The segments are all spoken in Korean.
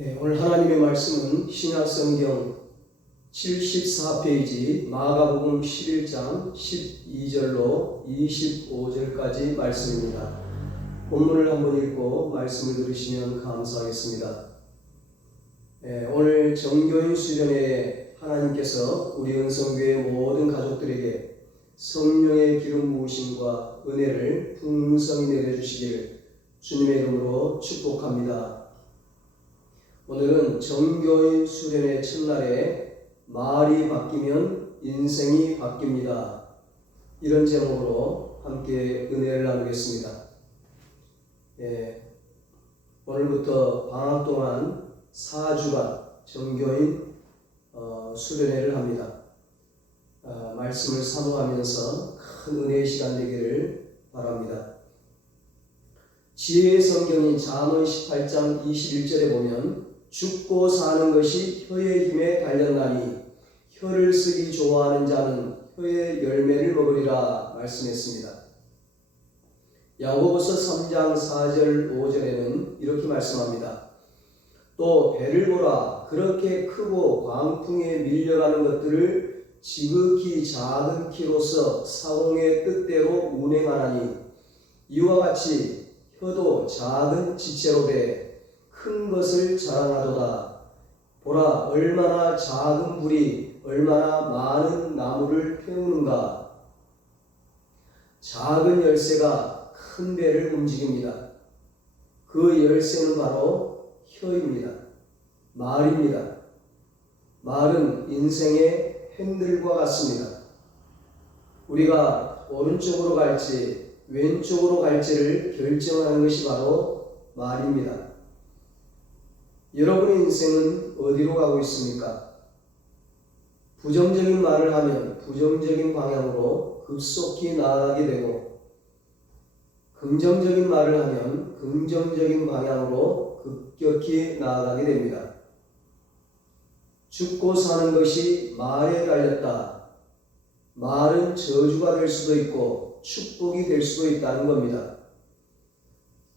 네, 오늘 하나님의 말씀은 신약성경 74페이지 마가복음 11장 12절로 25절까지 말씀입니다. 본문을 한번 읽고 말씀을 들으시면 감사하겠습니다. 네, 오늘 정교인 수련회에 하나님께서 우리 은성교회 모든 가족들에게 성령의 기름 부으심과 은혜를 풍성히 내려주시길 주님의 이름으로 축복합니다. 오늘은 정교인 수련회 첫날에 말이 바뀌면 인생이 바뀝니다. 이런 제목으로 함께 은혜를 나누겠습니다. 오늘부터 방학 동안 4주간 정교인 수련회를 합니다. 말씀을 사모하면서 큰 은혜의 시간 되기를 바랍니다. 지혜의 성경인 잠언 18장 21절에 보면 죽고 사는 것이 혀의 힘에 달렸나니 혀를 쓰기 좋아하는 자는 혀의 열매를 먹으리라 말씀했습니다. 야고보서 3장 4절 5절에는 이렇게 말씀합니다. 또 배를 보라, 그렇게 크고 광풍에 밀려가는 것들을 지극히 작은 키로서 사공의 뜻대로 운행하나니 이와 같이 혀도 작은 지체로 돼 큰 것을 자랑하도다. 보라, 얼마나 작은 불이 얼마나 많은 나무를 태우는가. 작은 열쇠가 큰 배를 움직입니다. 그 열쇠는 바로 혀입니다. 말입니다. 말은 인생의 핸들과 같습니다. 우리가 오른쪽으로 갈지 왼쪽으로 갈지를 결정하는 것이 바로 말입니다. 여러분의 인생은 어디로 가고 있습니까? 부정적인 말을 하면 부정적인 방향으로 급속히 나아가게 되고, 긍정적인 말을 하면 긍정적인 방향으로 급격히 나아가게 됩니다. 죽고 사는 것이 말에 달렸다. 말은 저주가 될 수도 있고 축복이 될 수도 있다는 겁니다.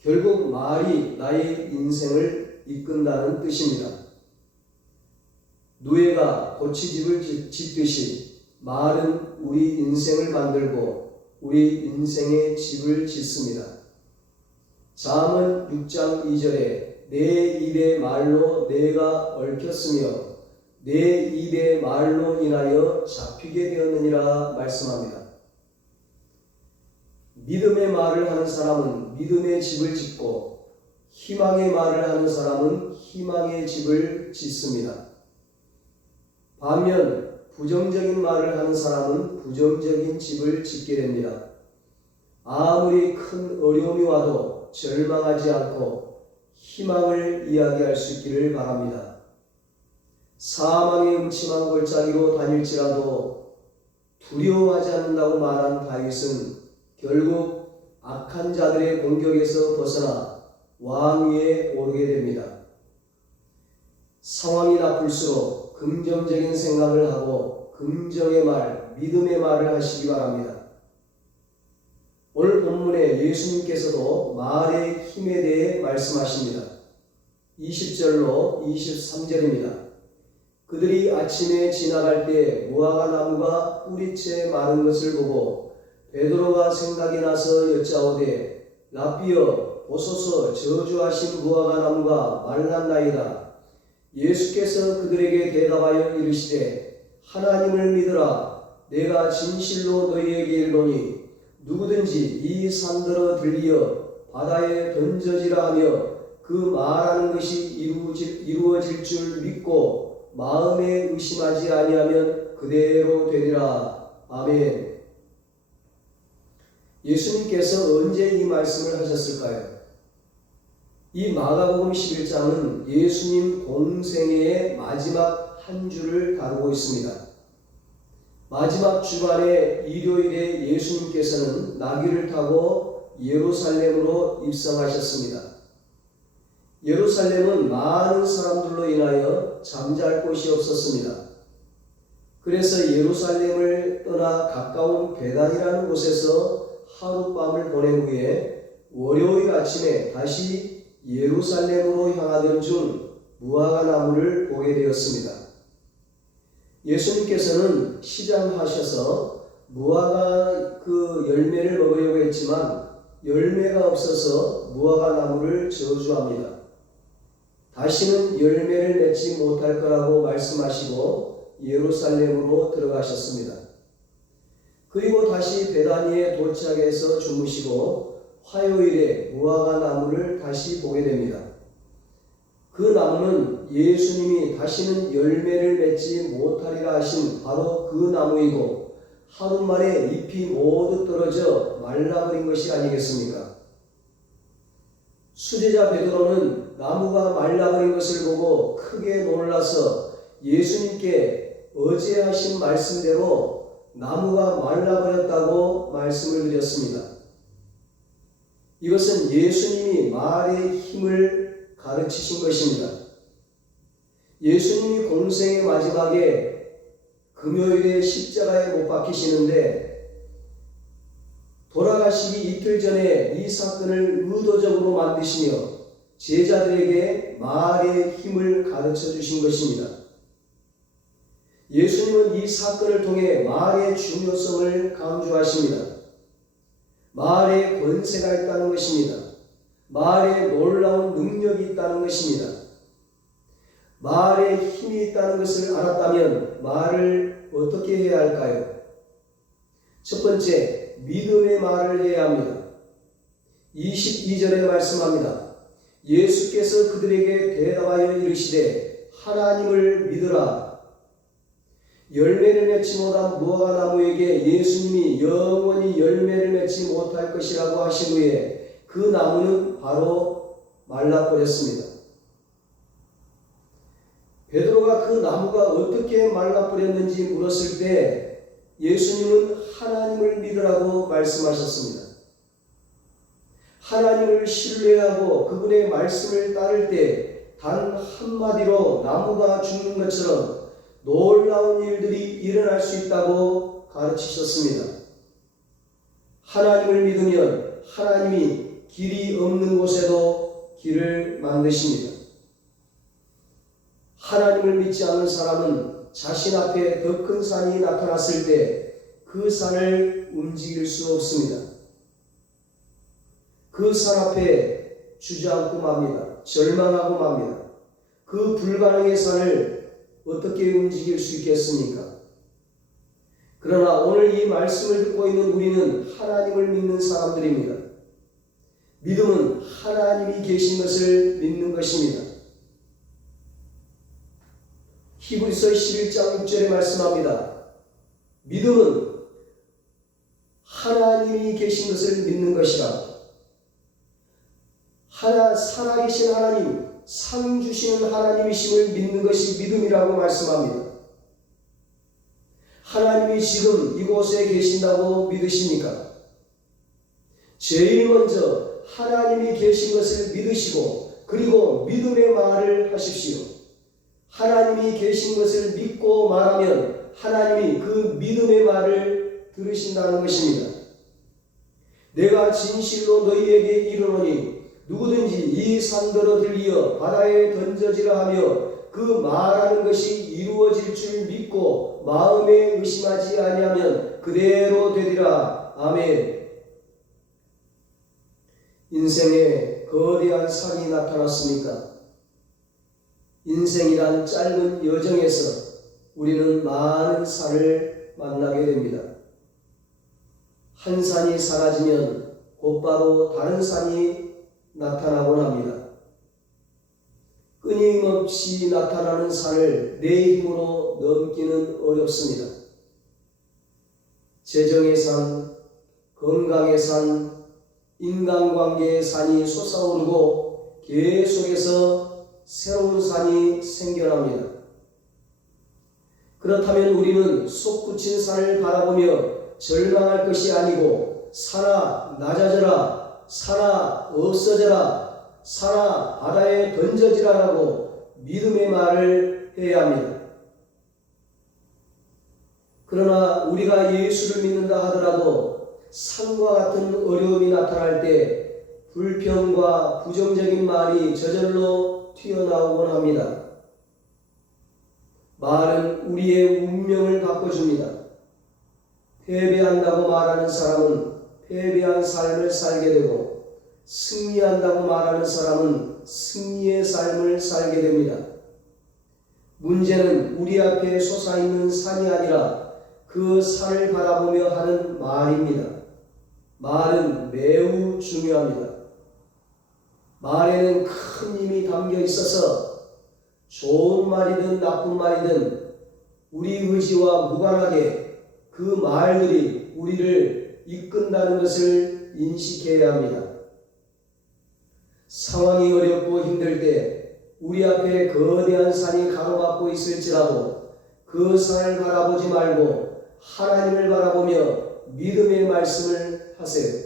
결국 말이 나의 인생을 이끈다는 뜻입니다. 누에가 고치집을 짓듯이 말은 우리 인생을 만들고 우리 인생의 집을 짓습니다. 잠언 6장 2절에 내 입의 말로 내가 얽혔으며 내 입의 말로 인하여 잡히게 되었느니라 말씀합니다. 믿음의 말을 하는 사람은 믿음의 집을 짓고 희망의 말을 하는 사람은 희망의 집을 짓습니다. 반면 부정적인 말을 하는 사람은 부정적인 집을 짓게 됩니다. 아무리 큰 어려움이 와도 절망하지 않고 희망을 이야기할 수 있기를 바랍니다. 사망의 음침한 골짜기로 다닐지라도 두려워하지 않는다고 말한 다윗은 결국 악한 자들의 공격에서 벗어나 왕위에 오르게 됩니다. 상황이 나쁠수록 긍정적인 생각을 하고 긍정의 말, 믿음의 말을 하시기 바랍니다. 오늘 본문에 예수님께서도 말의 힘에 대해 말씀하십니다. 20절로 23절입니다. 그들이 아침에 지나갈 때 무화과 나무가 뿌리채 마른 것을 보고 베드로가 생각이 나서 여짜오되 랍비여 보소서 저주하신 무화과 나무가 말랐나이다. 예수께서 그들에게 대답하여 이르시되 하나님을 믿으라. 내가 진실로 너희에게 이르노니 누구든지 이 산더러 들리어 바다에 던져지라 하며 그 말하는 것이 이루어질 줄 믿고 마음에 의심하지 아니하면 그대로 되리라. 아멘. 예수님께서 언제 이 말씀을 하셨을까요? 이 마가복음 11장은 예수님 공생애의 마지막 한 주를 다루고 있습니다. 마지막 주간의 일요일에 예수님께서는 나귀를 타고 예루살렘으로 입성하셨습니다. 예루살렘은 많은 사람들로 인하여 잠잘 곳이 없었습니다. 그래서 예루살렘을 떠나 가까운 베단이라는 곳에서 하룻밤을 보낸 후에 월요일 아침에 다시 예루살렘으로 향하던 중 무화과 나무를 보게 되었습니다. 예수님께서는 시장하셔서 무화과 그 열매를 먹으려고 했지만 열매가 없어서 무화과 나무를 저주합니다. 다시는 열매를 맺지 못할 거라고 말씀하시고 예루살렘으로 들어가셨습니다. 그리고 다시 베다니에 도착해서 주무시고 화요일에 무화과 나무를 다시 보게 됩니다. 그 나무는 예수님이 다시는 열매를 맺지 못하리라 하신 바로 그 나무이고 하루 만에 잎이 모두 떨어져 말라버린 것이 아니겠습니까? 수제자 베드로는 나무가 말라버린 것을 보고 크게 놀라서 예수님께 어제 하신 말씀대로 나무가 말라버렸다고 말씀을 드렸습니다. 이것은 예수님이 말의 힘을 가르치신 것입니다. 예수님이 공생의 마지막에 금요일에 십자가에 못 박히시는데 돌아가시기 이틀 전에 이 사건을 의도적으로 만드시며 제자들에게 말의 힘을 가르쳐 주신 것입니다. 예수님은 이 사건을 통해 말의 중요성을 강조하십니다. 말에 권세가 있다는 것입니다. 말에 놀라운 능력이 있다는 것입니다. 말에 힘이 있다는 것을 알았다면 말을 어떻게 해야 할까요? 첫 번째, 믿음의 말을 해야 합니다. 22절에 말씀합니다. 예수께서 그들에게 대답하여 이르시되 하나님을 믿으라. 열매를 맺지 못한 무화과 나무에게 예수님이 영원히 열매를 맺지 못할 것이라고 하신 후에 그 나무는 바로 말라버렸습니다. 베드로가 그 나무가 어떻게 말라버렸는지 물었을 때 예수님은 하나님을 믿으라고 말씀하셨습니다. 하나님을 신뢰하고 그분의 말씀을 따를 때 단 한마디로 나무가 죽는 것처럼 놀라운 일들이 일어날 수 있다고 가르치셨습니다. 하나님을 믿으면 하나님이 길이 없는 곳에도 길을 만드십니다. 하나님을 믿지 않는 사람은 자신 앞에 더 큰 산이 나타났을 때 그 산을 움직일 수 없습니다. 그 산 앞에 주저앉고 맙니다. 절망하고 맙니다. 그 불가능의 산을 어떻게 움직일 수 있겠습니까? 그러나 오늘 이 말씀을 듣고 있는 우리는 하나님을 믿는 사람들입니다. 믿음은 하나님이 계신 것을 믿는 것입니다. 히브리서 11장 6절에 말씀합니다. 믿음은 하나님이 계신 것을 믿는 것이라. 살아계신 하나님, 상 주시는 하나님이심을 믿는 것이 믿음이라고 말씀합니다. 하나님이 지금 이곳에 계신다고 믿으십니까? 제일 먼저 하나님이 계신 것을 믿으시고 그리고 믿음의 말을 하십시오. 하나님이 계신 것을 믿고 말하면 하나님이 그 믿음의 말을 들으신다는 것입니다. 내가 진실로 너희에게 이르노니 누구든지 이 산더러 들리어 바다에 던져지라 하며 그 말하는 것이 이루어질 줄 믿고 마음에 의심하지 아니하면 그대로 되리라. 아멘. 인생에 거대한 산이 나타났습니까? 인생이란 짧은 여정에서 우리는 많은 산을 만나게 됩니다. 한 산이 사라지면 곧바로 다른 산이 나타나곤 합니다. 끊임없이 나타나는 산을 내 힘으로 넘기는 어렵습니다. 재정의 산, 건강의 산, 인간관계의 산이 솟아오르고 계속해서 새로운 산이 생겨납니다. 그렇다면 우리는 솟구친 산을 바라보며 절망할 것이 아니고 산아 낮아져라, 산아 없어져라, 산아 바다에 던져지라라고 믿음의 말을 해야 합니다. 그러나 우리가 예수를 믿는다 하더라도 산과 같은 어려움이 나타날 때 불평과 부정적인 말이 저절로 튀어나오곤 합니다. 말은 우리의 운명을 바꿔줍니다. 패배한다고 말하는 사람은 패배한 삶을 살게 되고, 승리한다고 말하는 사람은 승리의 삶을 살게 됩니다. 문제는 우리 앞에 솟아있는 산이 아니라 그 산을 바라보며 하는 말입니다. 말은 매우 중요합니다. 말에는 큰 힘이 담겨 있어서 좋은 말이든 나쁜 말이든 우리 의지와 무관하게 그 말들이 우리를 이끈다는 것을 인식해야 합니다. 상황이 어렵고 힘들 때 우리 앞에 거대한 산이 가로막고 있을지라도 그 산을 바라보지 말고 하나님을 바라보며 믿음의 말씀을 하세요.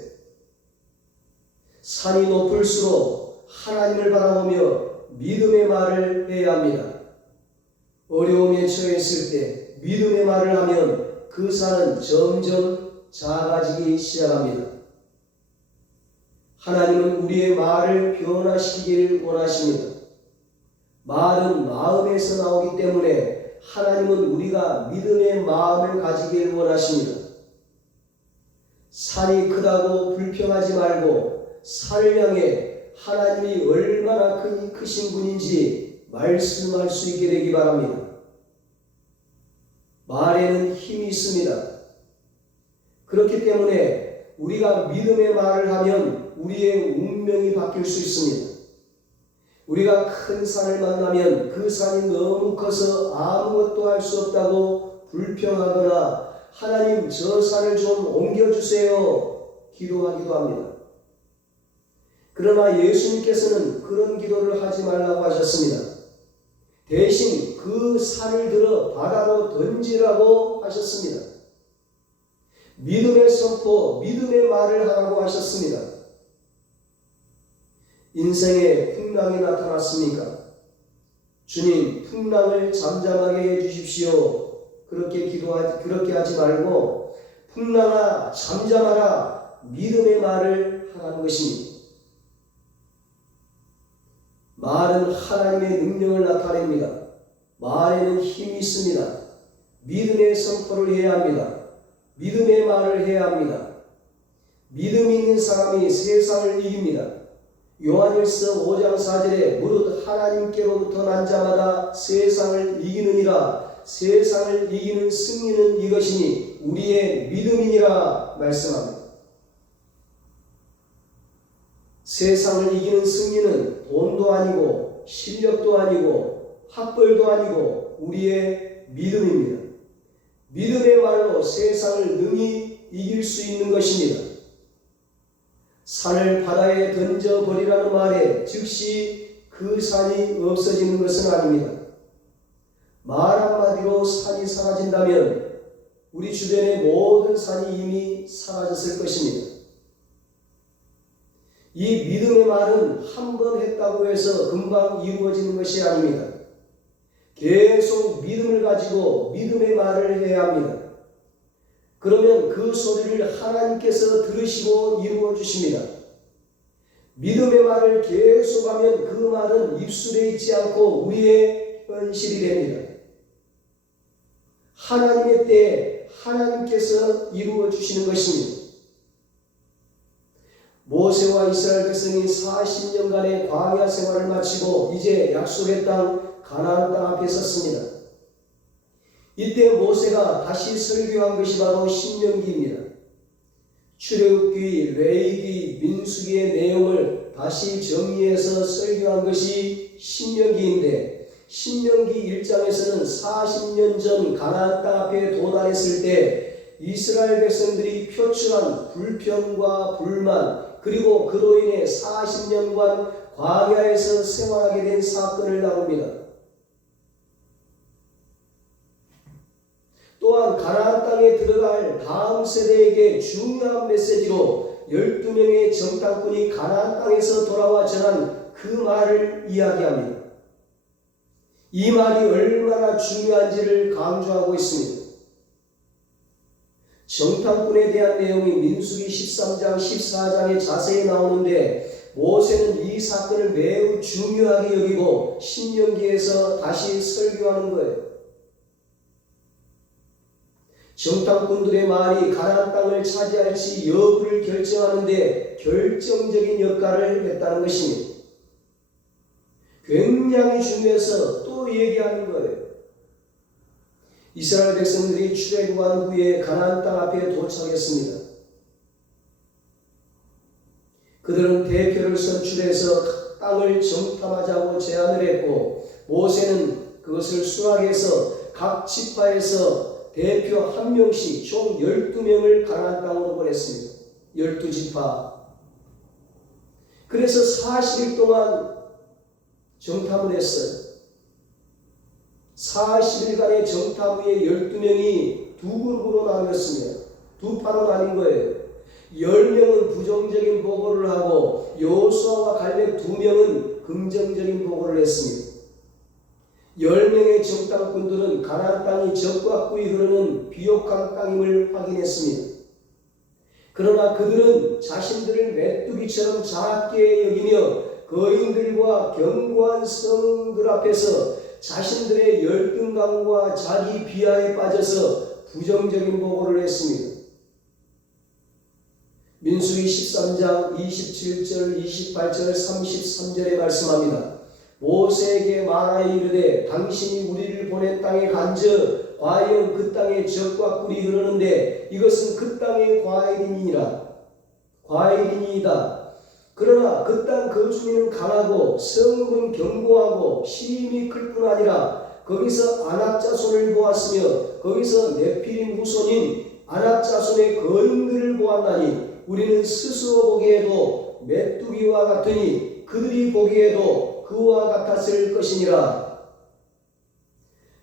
산이 높을수록 하나님을 바라보며 믿음의 말을 해야 합니다. 어려움에 처했을 때 믿음의 말을 하면 그 산은 점점 작아지기 시작합니다. 하나님은 우리의 말을 변화시키기를 원하십니다. 말은 마음에서 나오기 때문에 하나님은 우리가 믿음의 마음을 가지기를 원하십니다. 산이 크다고 불평하지 말고 산을 향해 하나님이 얼마나 크신 분인지 말씀할 수 있게 되기 바랍니다. 말에는 힘이 있습니다. 그렇기 때문에 우리가 믿음의 말을 하면 우리의 운명이 바뀔 수 있습니다. 우리가 큰 산을 만나면 그 산이 너무 커서 아무것도 할 수 없다고 불평하거나 하나님 저 산을 좀 옮겨주세요 기도하기도 합니다. 그러나 예수님께서는 그런 기도를 하지 말라고 하셨습니다. 대신 그 산을 들어 바다로 던지라고 하셨습니다. 믿음의 선포, 믿음의 말을 하라고 하셨습니다. 인생에 풍랑이 나타났습니까? 주님, 풍랑을 잠잠하게 해주십시오. 그렇게 하지 말고 풍랑아 잠잠하라 믿음의 말을 하라는 것입니다. 말은 하나님의 능력을 나타냅니다. 말에는 힘이 있습니다. 믿음의 선포를 해야 합니다. 믿음의 말을 해야 합니다. 믿음 있는 사람이 세상을 이깁니다. 요한일서 5장 4절에 무릇 하나님께로부터 난 자마다 세상을 이기느니라. 세상을 이기는 승리는 이것이니 우리의 믿음이니라 말씀합니다. 세상을 이기는 승리는 돈도 아니고 실력도 아니고 학벌도 아니고 우리의 믿음입니다. 믿음의 말로 세상을 능히 이길 수 있는 것입니다. 산을 바다에 던져버리라는 말에 즉시 그 산이 없어지는 것은 아닙니다. 말 한마디로 산이 사라진다면 우리 주변의 모든 산이 이미 사라졌을 것입니다. 이 믿음의 말은 한 번 했다고 해서 금방 이루어지는 것이 아닙니다. 계속 믿음을 가지고 믿음의 말을 해야 합니다. 그러면 그 소리를 하나님께서 들으시고 이루어 주십니다. 믿음의 말을 계속하면 그 말은 입술에 있지 않고 우리의 현실이 됩니다. 하나님의 때에 하나님께서 이루어 주시는 것입니다. 모세와 이스라엘 백성이 40년간의 광야 생활을 마치고 이제 약속의 땅 가나안 땅 앞에 섰습니다. 이때 모세가 다시 설교한 것이 바로 신명기입니다. 출애굽기, 레위기, 민수기의 내용을 다시 정리해서 설교한 것이 신명기인데 신명기 1장에서는 40년 전 가나안 땅 앞에 도달했을 때 이스라엘 백성들이 표출한 불평과 불만 그리고 그로 인해 40년간 광야에서 생활하게 된 사건을 다룹니다. 또한 가나안 땅에 들어갈 다음 세대에게 중요한 메시지로 12명의 정탐꾼이 가나안 땅에서 돌아와 전한 그 말을 이야기합니다. 이 말이 얼마나 중요한지를 강조하고 있습니다. 정탐꾼에 대한 내용이 민수기 13장, 14장에 자세히 나오는데 모세는 이 사건을 매우 중요하게 여기고 신명기에서 다시 설교하는 거예요. 정탐꾼들의 말이 가나안 땅을 차지할지 여부를 결정하는데 결정적인 역할을 했다는 것입니다. 굉장히 중요해서 또 얘기하는 거예요. 이스라엘 백성들이 출애굽한 후에 가나안 땅 앞에 도착했습니다. 그들은 대표를 선출해서 땅을 정탐하자고 제안을 했고 모세는 그것을 수락해서 각 지파에서 대표 한 명씩 총 12명을 가나안 땅으로 보냈습니다. 12지파. 그래서 40일 동안 정탐을 했어요. 40일간의 정탐 후에 12명이 두 그룹으로 나뉘었습니다. 두 파로 나뉜 거예요. 10명은 부정적인 보고를 하고 여호수아와 갈렙 2명은 긍정적인 보고를 했습니다. 10명의 정탐꾼들은 가나안 땅이 적과 꿀이 흐르는 비옥한 땅임을 확인했습니다. 그러나 그들은 자신들을 메뚜기처럼 작게 여기며 거인들과 견고한 성들 앞에서 자신들의 열등감과 자기 비하에 빠져서 부정적인 보고를 했습니다. 민수기 13장 27절, 28절, 33절에 말씀합니다. 모세에게 말하여 이르되 당신이 우리를 보낸 땅에 간즉 과연 그 땅에 젖과 꿀이 흐르는데 이것은 그 땅의 과일이니이다. 그러나 그 땅 거주민은 강하고 성읍은 견고하고 시임이 클 뿐 아니라 거기서 아낙 자손을 보았으며 거기서 네피림 후손인 아낙 자손의 거인들을 보았나니 우리는 스스로 보기에도 메뚜기와 같으니 그들이 보기에도 그와 같았을 것이니라.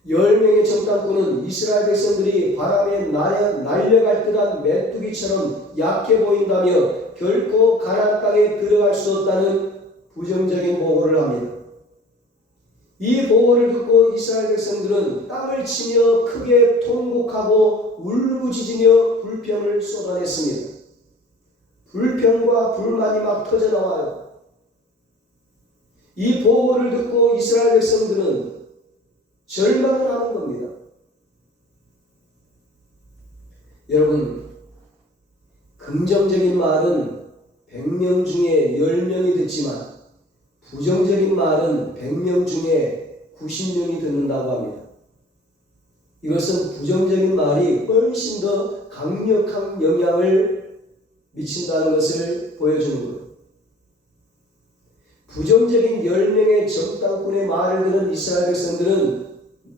10명의 정탐꾼은 이스라엘 백성들이 바람에 날려갈 듯한 메뚜기처럼 약해 보인다며 결코 가나안 땅에 들어갈 수 없다는 부정적인 보고를 합니다. 이 보고를 듣고 이스라엘 백성들은 땅을 치며 크게 통곡하고 울부짖으며 불평을 쏟아냈습니다. 불평과 불만이 막 터져나와요. 이 보고를 듣고 이스라엘 백성들은 절망을 하는 겁니다. 여러분, 긍정적인 말은 100명 중에 10명이 듣지만 부정적인 말은 100명 중에 90명이 듣는다고 합니다. 이것은 부정적인 말이 훨씬 더 강력한 영향을 미친다는 것을 보여주는 거예요. 부정적인 10명의 정탐꾼의 말을 들은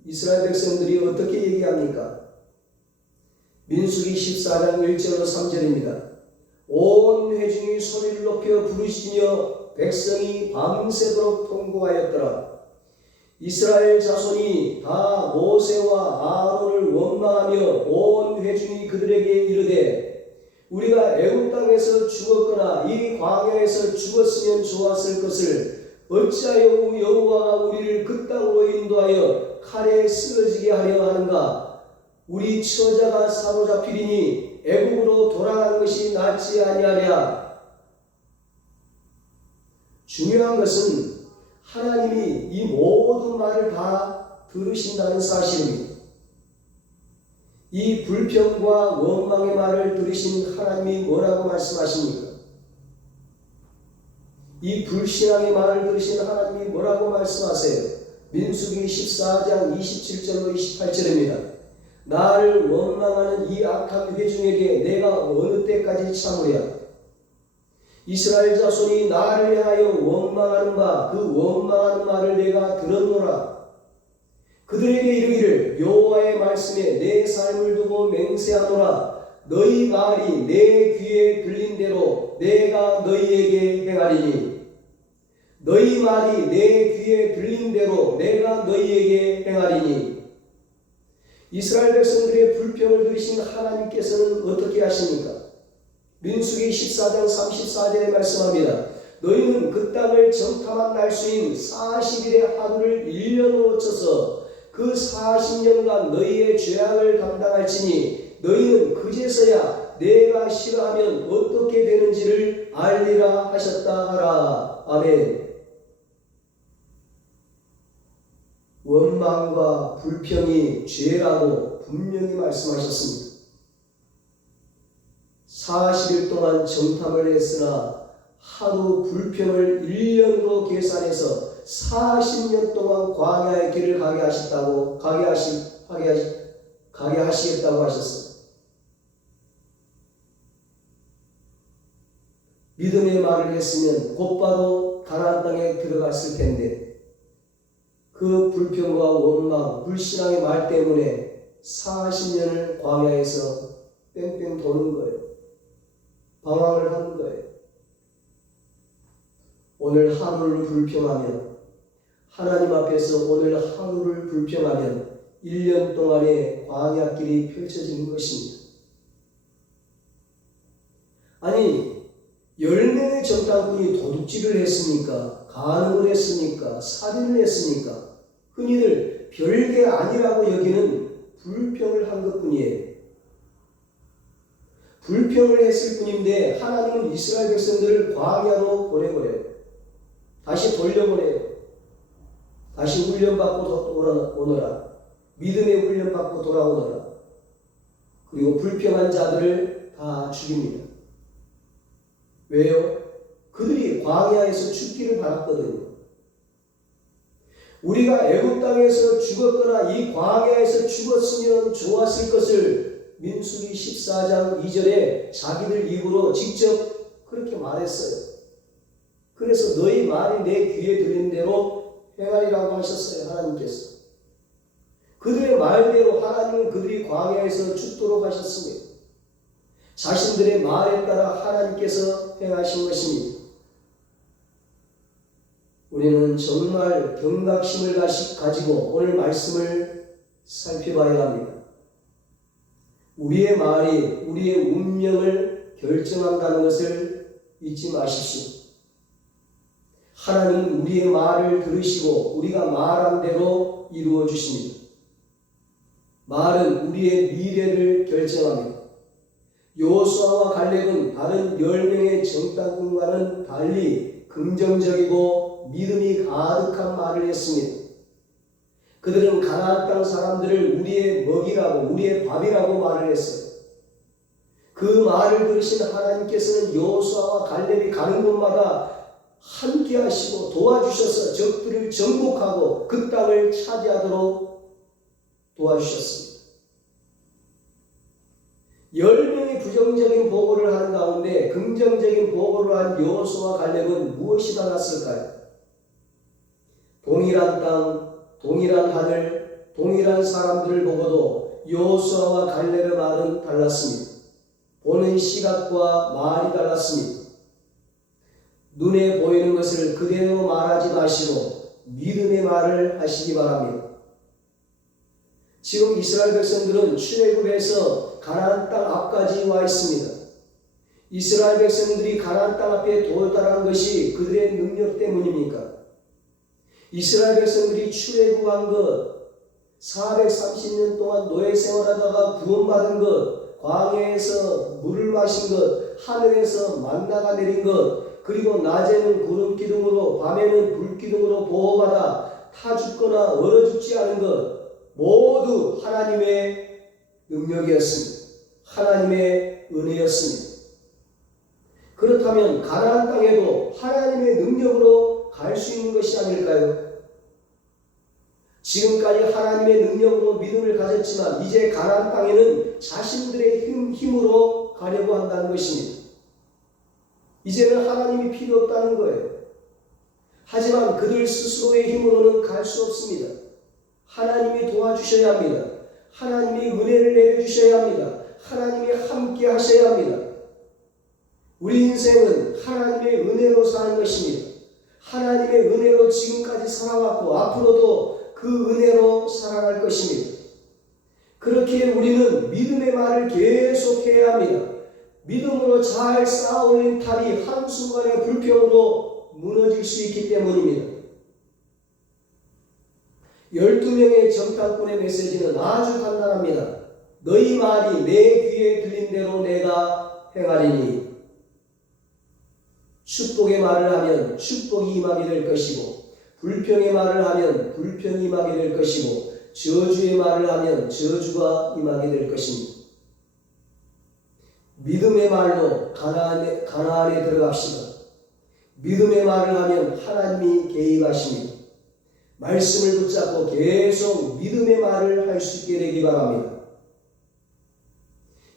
이스라엘 백성들이 어떻게 얘기합니까? 민수기 14장 1절로 3절입니다. 온 회중이 소리를 높여 부르짖으며 백성이 밤새도록 통곡하였더라. 이스라엘 자손이 다 모세와 아론을 원망하며 온 회중이 그들에게 이르되 우리가 애굽 땅에서 죽었거나 이 광야에서 죽었으면 좋았을 것을 어찌하여 여호와가 우리를 그 땅으로 인도하여 칼에 쓰러지게 하려 하는가? 우리 처자가 사로잡히리니 애굽으로 돌아가는 것이 낫지 아니하랴. 중요한 것은 하나님이 이 모든 말을 다 들으신다는 사실입니다. 이 불평과 원망의 말을 들으신 하나님이 뭐라고 말씀하십니까? 이 불신앙의 말을 들으신 하나님이 뭐라고 말씀하세요? 민수기 14장 27절로 28절입니다. 나를 원망하는 이 악한 회중에게 내가 어느 때까지 참으랴? 이스라엘 자손이 나를 향하여 원망하는 바 그 원망하는 말을 내가 들었노라. 그들에게 이르기를 여호와의 말씀에 내 삶을 두고 맹세하노라. 너희 말이 내 귀에 들린 대로 내가 너희에게 행하리니. 너희 말이 내 귀에 들린 대로 내가 너희에게 행하리니. 이스라엘 백성들의 불평을 들으신 하나님께서는 어떻게 하십니까? 민수기 14장 34절에 말씀합니다. 너희는 그 땅을 정탐한 날수인 40일의 하루를 1년으로 쳐서 그 40년간 너희의 죄악을 감당할지니 너희는 그제서야 내가 싫어하면 어떻게 되는지를 알리라 하셨다 하라. 아멘. 원망과 불평이 죄라고 분명히 말씀하셨습니다. 40일 동안 정탐을 했으나 하루 불평을 1년으로 계산해서 40년 동안 광야의 길을 가게 하시겠다고 하셨어요. 믿음의 말을 했으면 곧바로 가나안 땅에 들어갔을 텐데 그 불평과 원망, 불신앙의 말 때문에 40년을 광야에서 뺑뺑 도는 거예요. 방황을 하는 거예요. 오늘 하루를 불평하면, 하나님 앞에서 오늘 하루를 불평하면 1년 동안의 광야길이 펼쳐지는 것입니다. 아니, 10명의 정탐꾼이 도둑질을 했습니까? 간음을 했습니까? 살인을 했습니까? 흔히들 별게 아니라고 여기는 불평을 한 것뿐이에요. 불평을 했을 뿐인데 하나님은 이스라엘 백성들을 광야로 보내버려요. 다시 돌려보내요. 다시 훈련받고 오너라. 믿음의 훈련받고 돌아오너라. 그리고 불평한 자들을 다 죽입니다. 왜요? 그들이 광야에서 죽기를 바랐거든요. 우리가 애굽 땅에서 죽었거나 이 광야에서 죽었으면 좋았을 것을 민수기 14장 2절에 자기들 입으로 직접 그렇게 말했어요. 그래서 너희 말이 내 귀에 들린 대로 행하리라고 하셨어요. 하나님께서. 그들의 말대로 하나님은 그들이 광야에서 죽도록 하셨습니다. 자신들의 말에 따라 하나님께서 행하신 것입니다. 우리는 정말 경각심을 가지고 오늘 말씀을 살펴봐야 합니다. 우리의 말이 우리의 운명을 결정한다는 것을 잊지 마십시오. 하나님은 우리의 말을 들으시고 우리가 말한 대로 이루어 주십니다. 말은 우리의 미래를 결정합니다. 여호수아와 갈렙은 다른 10명의 정탐꾼과는 달리 긍정적이고 믿음이 가득한 말을 했습니다. 그들은 가나안 땅 사람들을 우리의 먹이라고, 우리의 밥이라고 말을 했어요. 그 말을 들으신 하나님께서는 여호수아와 갈렙이 가는 곳마다 함께 하시고 도와주셔서 적들을 정복하고 그 땅을 차지하도록 도와주셨습니다. 10명이 부정적인 보고를 하는 가운데 긍정적인 보고를 한 여호수아와 갈렙은 무엇이 달랐을까요? 동일한 땅, 동일한 하늘, 동일한 사람들을 보고도 여호수아와 갈렙의 말은 달랐습니다. 보는 시각과 말이 달랐습니다. 눈에 보이는 것을 그대로 말하지 마시고 믿음의 말을 하시기 바랍니다. 지금 이스라엘 백성들은 출애굽해서 가나안 땅 앞까지 와 있습니다. 이스라엘 백성들이 가나안 땅 앞에 도달한 것이 그들의 능력 때문입니까? 이스라엘 백성들이 출애굽한 것, 430년 동안 노예 생활하다가 구원받은 것, 광야에서 물을 마신 것, 하늘에서 만나가 내린 것, 그리고 낮에는 구름 기둥으로 밤에는 불 기둥으로 보호받아 타 죽거나 얼어 죽지 않은 것, 모두 하나님의 능력이었습니다. 하나님의 은혜였습니다. 그렇다면 가나안 땅에도 하나님의 능력으로 갈 수 있는 것이 아닐까요? 지금까지 하나님의 능력으로 믿음을 가졌지만 이제 가나안 땅에는 자신들의 힘으로 가려고 한다는 것입니다. 이제는 하나님이 필요 없다는 거예요. 하지만 그들 스스로의 힘으로는 갈 수 없습니다. 하나님이 도와주셔야 합니다. 하나님이 은혜를 내려주셔야 합니다. 하나님이 함께 하셔야 합니다. 우리 인생은 하나님의 은혜로 사는 것입니다. 하나님의 은혜로 지금까지 살아왔고 앞으로도 그 은혜로 살아갈 것입니다. 그렇기에 우리는 믿음의 말을 계속해야 합니다. 믿음으로 잘 쌓아올린 탑이 한순간의 불평으로 무너질 수 있기 때문입니다. 12명의 정탐꾼의 메시지는 아주 간단합니다. 너희 말이 내 귀에 들린 대로 내가 행하리니. 축복의 말을 하면 축복이 임하게 될 것이고, 불평의 말을 하면 불평이 임하게 될 것이고, 저주의 말을 하면 저주가 임하게 될 것입니다. 믿음의 말로 가나안에 들어갑시다. 믿음의 말을 하면 하나님이 개입하십니다. 말씀을 붙잡고 계속 믿음의 말을 할 수 있게 되기 바랍니다.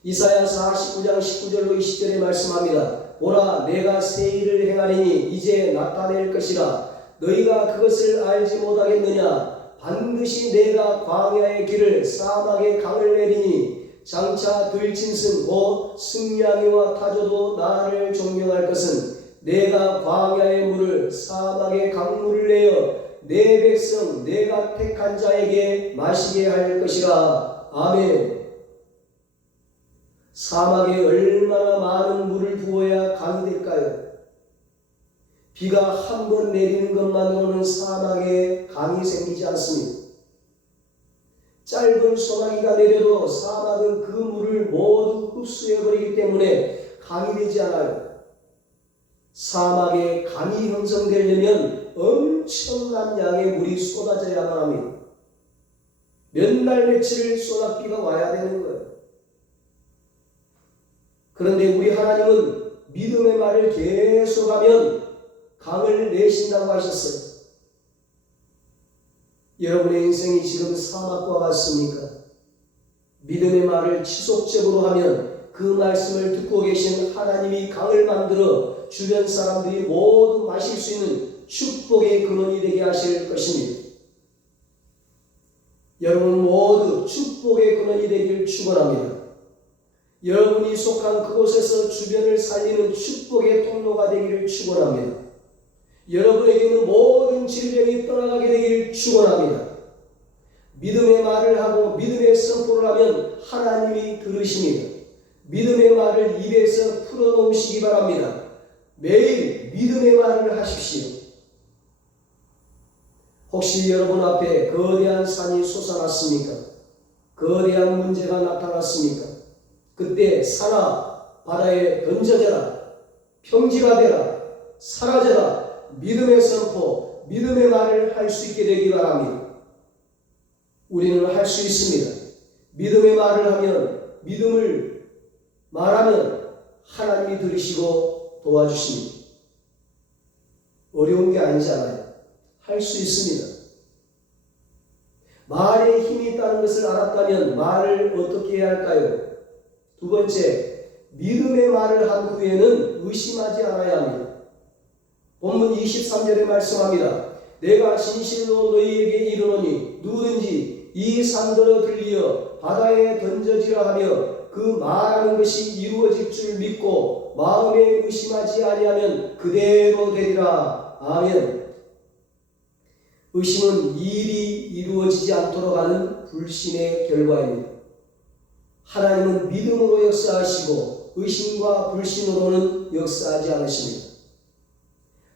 이사야 49장 19절로 20절에 말씀합니다. 보라, 내가 새 일을 행하리니 이제 나타낼 것이라. 너희가 그것을 알지 못하겠느냐? 반드시 내가 광야의 길을 사막의 강을 내리니 장차 들짐승 곧 승냥이와 타조도 나를 존경할 것은 내가 광야의 물을 사막의 강물을 내어 내 백성 내가 택한 자에게 마시게 할 것이라. 아멘. 사막에 얼마나 많은 물을 부어야 강이 될까요? 비가 한 번 내리는 것만으로는 사막에 강이 생기지 않습니다. 짧은 소나기가 내려도 사막은 그 물을 모두 흡수해버리기 때문에 강이 되지 않아요. 사막에 강이 형성되려면 엄청난 양의 물이 쏟아져야만 합니다. 몇 날 며칠을 소낙비가 와야 되는 거예요. 그런데 우리 하나님은 믿음의 말을 계속하면 강을 내신다고 하셨어요. 여러분의 인생이 지금 사막과 같습니까? 믿음의 말을 지속적으로 하면 그 말씀을 듣고 계신 하나님이 강을 만들어 주변 사람들이 모두 마실 수 있는 축복의 근원이 되게 하실 것입니다. 여러분 모두 축복의 근원이 되길 축원합니다. 여러분이 속한 그곳에서 주변을 살리는 축복의 통로가 되기를 축원합니다. 여러분에게 있는 모든 질병이 떠나가게 되기를 축원합니다. 믿음의 말을 하고 믿음의 선포를 하면 하나님이 들으십니다. 믿음의 말을 입에서 풀어놓으시기 바랍니다. 매일 믿음의 말을 하십시오. 혹시 여러분 앞에 거대한 산이 솟아났습니까? 거대한 문제가 나타났습니까? 그때 산아 바다에 던져져라, 평지가 되라, 사라져라. 믿음의 선포, 믿음의 말을 할 수 있게 되기 바랍니다. 우리는 할 수 있습니다. 믿음의 말을 하면, 믿음을 말하면 하나님이 들으시고 도와주십니다. 어려운 게 아니잖아요. 할 수 있습니다. 말에 힘이 있다는 것을 알았다면 말을 어떻게 해야 할까요? 두 번째, 믿음의 말을 한 후에는 의심하지 않아야 합니다. 본문 23절에 말씀합니다. 내가 진실로 너희에게 이르노니 누구든지 이 산더러 들리어 바다에 던져지라 하며 그 말하는 것이 이루어질 줄 믿고 마음에 의심하지 아니하면 그대로 되리라. 아멘. 의심은 일이 이루어지지 않도록 하는 불신의 결과입니다. 하나님은 믿음으로 역사하시고 의심과 불신으로는 역사하지 않으십니다.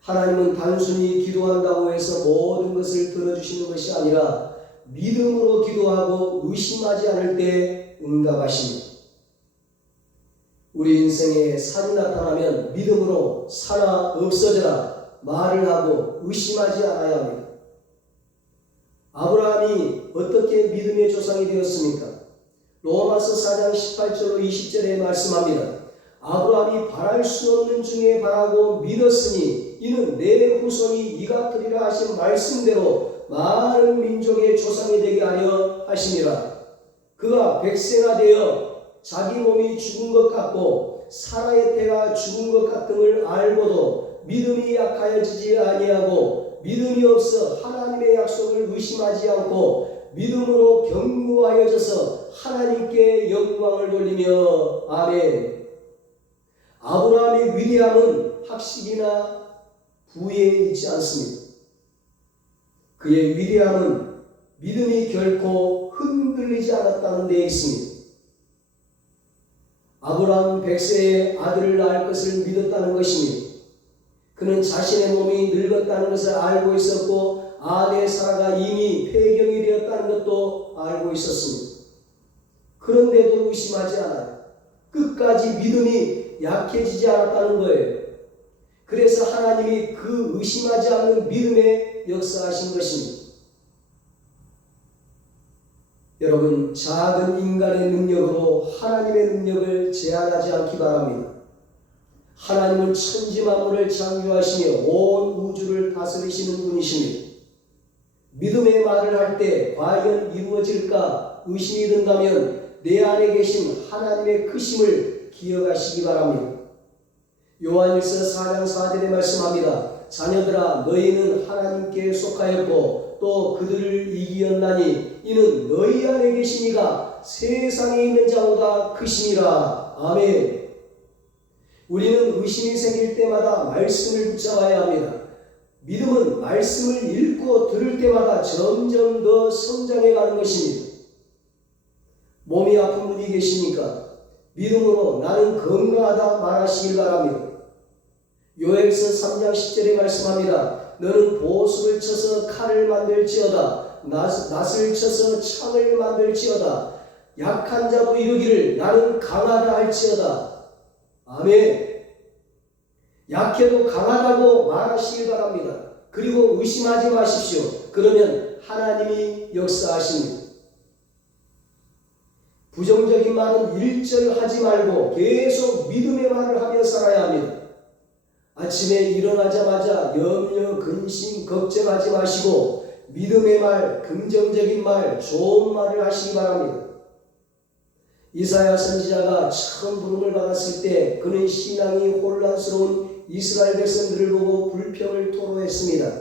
하나님은 단순히 기도한다고 해서 모든 것을 들어주시는 것이 아니라 믿음으로 기도하고 의심하지 않을 때 응답하십니다. 우리 인생에 산이 나타나면 믿음으로 산아 없어져라 말을 하고 의심하지 않아야 합니다. 아브라함이 어떻게 믿음의 조상이 되었습니까? 로마서 4장 18절로 20절에 말씀합니다. 아브라함이 바랄 수 없는 중에 바라고 믿었으니 이는 내 후손이 이가 되리라 하신 말씀대로 많은 민족의 조상이 되게 하려 하심이라. 그가 100세나 되어 자기 몸이 죽은 것 같고 사라의 태가 죽은 것 같음을 알고도 믿음이 약하여지지 아니하고 믿음이 없어 하나님의 약속을 의심하지 않고 믿음으로 견고하여져서 하나님께 영광을 돌리며 아멘. 아브라함의 위대함은 학식이나 부에 있지 않습니다. 그의 위대함은 믿음이 결코 흔들리지 않았다는 데 있습니다. 아브라함 100세에 아들을 낳을 것을 믿었다는 것입니다. 그는 자신의 몸이 늙었다는 것을 알고 있었고 아내 사라가 이미 폐경이 되었다는 것도 알고 있었습니다. 그런데도 의심하지 않아요. 끝까지 믿음이 약해지지 않았다는 거예요. 그래서 하나님이 그 의심하지 않는 믿음에 역사하신 것입니다. 여러분, 작은 인간의 능력으로 하나님의 능력을 제한하지 않기 바랍니다. 하나님은 천지만물을 창조하시며 온 우주를 다스리시는 분이십니다. 믿음의 말을 할 때 과연 이루어질까 의심이 든다면 내 안에 계신 하나님의 크심을 기억하시기 바랍니다. 요한일서 4장 4절에 말씀합니다. 자녀들아, 너희는 하나님께 속하였고 또 그들을 이기었나니 이는 너희 안에 계신 이가 세상에 있는 자보다 크심이라. 아멘. 우리는 의심이 생길 때마다 말씀을 붙잡아야 합니다. 믿음은 말씀을 읽고 들을 때마다 점점 더 성장해 가는 것입니다. 몸이 아픈 분이 계십니까? 믿음으로 나는 건강하다 말하시길 바랍니다. 요엘서 3장 10절에 말씀합니다. 너는 보석을 쳐서 칼을 만들지어다. 낫을 쳐서 창을 만들지어다. 약한 자도 이르기를 나는 강하다 할지어다. 아멘. 약해도 강하다고 말하시길 바랍니다. 그리고 의심하지 마십시오. 그러면 하나님이 역사하십니다. 부정적인 말은 일절하지 말고 계속 믿음의 말을 하며 살아야 합니다. 아침에 일어나자마자 염려, 근심, 걱정하지 마시고 믿음의 말, 긍정적인 말, 좋은 말을 하시기 바랍니다. 이사야 선지자가 처음 부름을 받았을 때 그는 신앙이 혼란스러운 이스라엘 백성들을 보고 불평을 토로했습니다.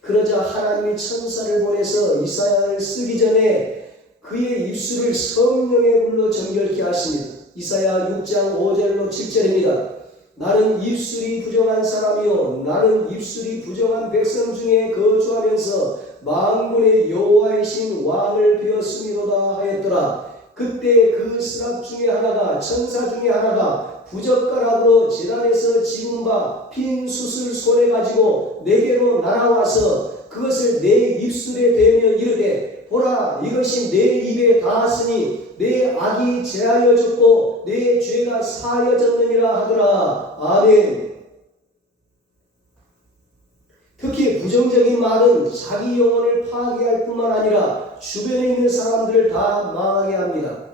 그러자 하나님이 천사를 보내서 이사야를 쓰기 전에 그의 입술을 성령의 불로 정결케 하십니다. 이사야 6장 5절로 7절입니다. 나는 입술이 부정한 사람이요 나는 입술이 부정한 백성 중에 거주하면서 만군의 여호와의 신 왕을 배웠음이로다 하였더라. 그때 그 스랍 중에 하나가 천사 중에 하나가 부젓가락으로 제단에서 집은 바 핀 숯을 손에 가지고 내게로 날아와서 그것을 내 입술에 대며 이르되 보라 이것이 내 입에 닿았으니 내 악이 제하여졌고 내 죄가 사하여졌느니라 하더라. 아멘. 특히 부정적인 말은 자기 영혼을 파괴할 뿐만 아니라 주변에 있는 사람들을 다 망하게 합니다.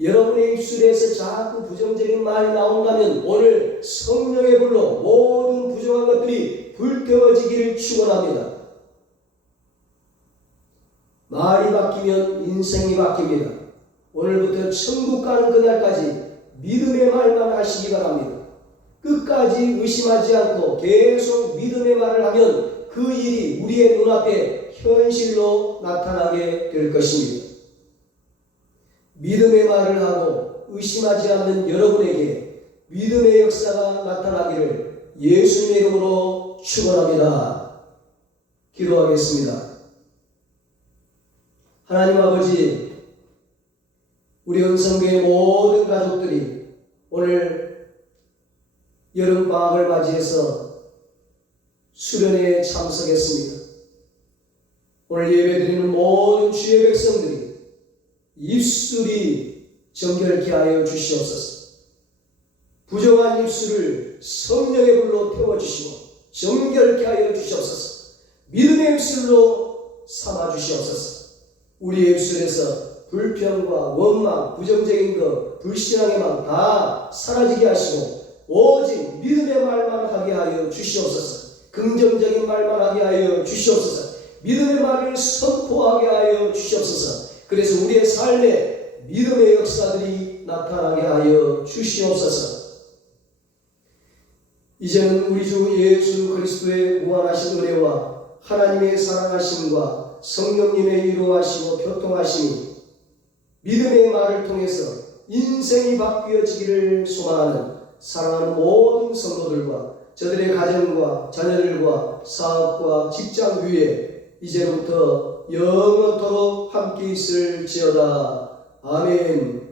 여러분의 입술에서 자꾸 부정적인 말이 나온다면 오늘 성령의 불로 모든 부정한 것들이 불태워지기를 축원합니다. 말이 바뀌면 인생이 바뀝니다. 오늘부터 천국 가는 그날까지 믿음의 말만 하시기 바랍니다. 끝까지 의심하지 않고 계속 믿음의 말을 하면 그 일이 우리의 눈앞에 현실로 나타나게 될 것입니다. 믿음의 말을 하고 의심하지 않는 여러분에게 믿음의 역사가 나타나기를 예수님의 이름으로 축원합니다. 기도하겠습니다. 하나님 아버지, 우리 은성교의 모든 가족들이 오늘 여름방학을 맞이해서 수련회에 참석했습니다. 오늘 예배드리는 모든 주의 백성들이 입술이 정결케 하여 주시옵소서. 부정한 입술을 성령의 불로 태워주시고 정결케 하여 주시옵소서. 믿음의 입술로 삼아 주시옵소서. 우리의 입술에서 불평과 원망, 부정적인 것, 불신앙의 마음 다 사라지게 하시고 오직 믿음의 말만 하게 하여 주시옵소서. 긍정적인 말만 하게 하여 주시옵소서. 믿음의 말을 선포하게 하여 주시옵소서. 그래서 우리의 삶에 믿음의 역사들이 나타나게 하여 주시옵소서. 이제는 우리 주 예수 그리스도의 무한하신 은혜와 하나님의 사랑하심과 성령님의 위로하시고 교통하심이 믿음의 말을 통해서 인생이 바뀌어지기를 소망하는 사랑하는 모든 성도들과 저들의 가정과 자녀들과 사업과 직장 위에 이제부터 영원토록 함께 있을지어다. 아멘.